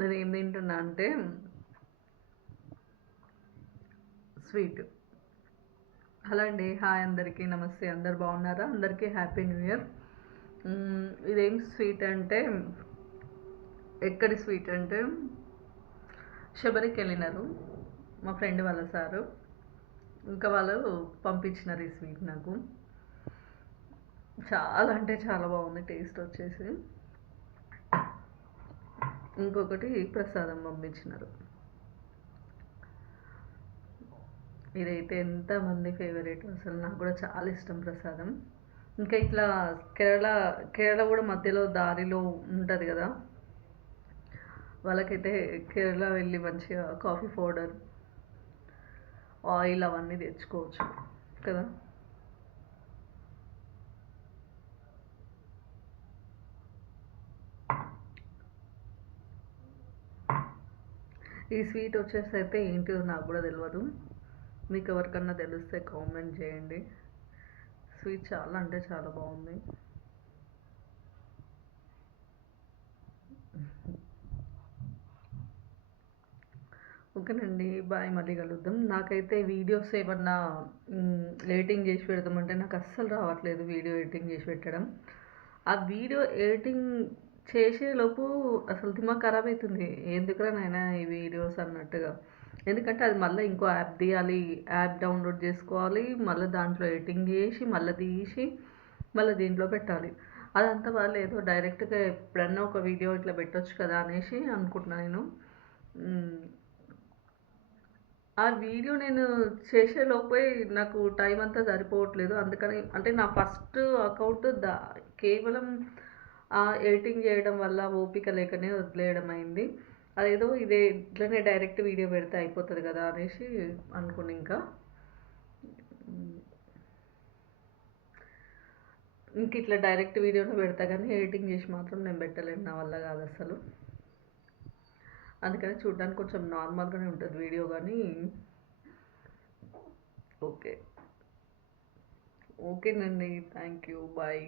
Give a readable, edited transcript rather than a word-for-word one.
నేను ఏం తింటున్నా అంటే స్వీట్. హలో అండి, హాయ్ అందరికీ, నమస్తే. అందరు బాగున్నారా? అందరికీ హ్యాపీ న్యూ ఇయర్. ఇదేం స్వీట్ అంటే, ఎక్కడి స్వీట్ అంటే శబరికి వెళ్ళినారు మా ఫ్రెండ్ వాళ్ళ సారు. ఇంకా వాళ్ళు పంపించినారు ఈ స్వీట్ నాకు. చాలా అంటే చాలా బాగుంది టేస్ట్ వచ్చేసి. ఇంకొకటి ప్రసాదం పంపించినారు. ఇదైతే ఎంతమంది ఫేవరెట్, అసలు నాకు కూడా చాలా ఇష్టం ప్రసాదం. ఇంకా ఇట్లా కేరళ కేరళ కూడా మధ్యలో దారిలో ఉంటుంది కదా, వాళ్ళకైతే కేరళ వెళ్ళి మంచిగా కాఫీ పౌడర్, ఆయిల్ అవన్నీ తెచ్చుకోవచ్చు కదా. ఈ స్వీట్ వచ్చేసి అయితే ఏంటిదో నాకు కూడా తెలియదు. మీకు ఎవరికన్నా తెలిస్తే కామెంట్ చేయండి. స్వీట్ చాలా అంటే చాలా బాగుంది. ఓకేనండి, బాయ్, మళ్ళీ కలుద్దాం. నాకైతే వీడియోస్ ఏమన్నా ఎడిటింగ్ చేసి పెడదామంటే నాకు అస్సలు రావట్లేదు వీడియో ఎడిటింగ్ చేసి పెట్టడం. ఆ వీడియో ఎడిటింగ్ చేసేలోపు అసలు దిమాగ్ ఖరాబ్ అవుతుంది. ఎందుకురా నాయనా ఈ వీడియోస్ అన్నట్టుగా. ఎందుకంటే అది మళ్ళీ ఇంకో యాప్ తీయాలి, యాప్ డౌన్లోడ్ చేసుకోవాలి, మళ్ళీ దాంట్లో ఎడిటింగ్ చేసి మళ్ళీ తీసి మళ్ళీ దీంట్లో పెట్టాలి. అదంతా వాళ్ళు ఏదో డైరెక్ట్గా ఎప్పుడన్నా ఒక వీడియో ఇట్లా పెట్టొచ్చు కదా అనేసి అనుకుంటున్నాను నేను. ఆ వీడియో నేను చేసేలోపే నాకు టైం అంతా సరిపోవట్లేదు. అందుకని అంటే నా ఫస్ట్ అకౌంట్ కేవలం ఎడిటింగ్ చేయడం వల్ల ఓపిక లేకనే వదిలేయడం అయింది. అదేదో ఇదే ఇట్లనే డైరెక్ట్ వీడియో పెడితే అయిపోతుంది కదా అనేసి అనుకుని ఇంకా ఇంక ఇట్లా డైరెక్ట్ వీడియోలో పెడతా, కానీ ఎడిటింగ్ చేసి మాత్రం నేను పెట్టలేను, నా వల్ల కాదు అసలు. అందుకని చూడడానికి కొంచెం నార్మల్గానే ఉంటుంది వీడియో, కానీ ఓకే. ఓకేనండి, థ్యాంక్ యూ, బాయ్.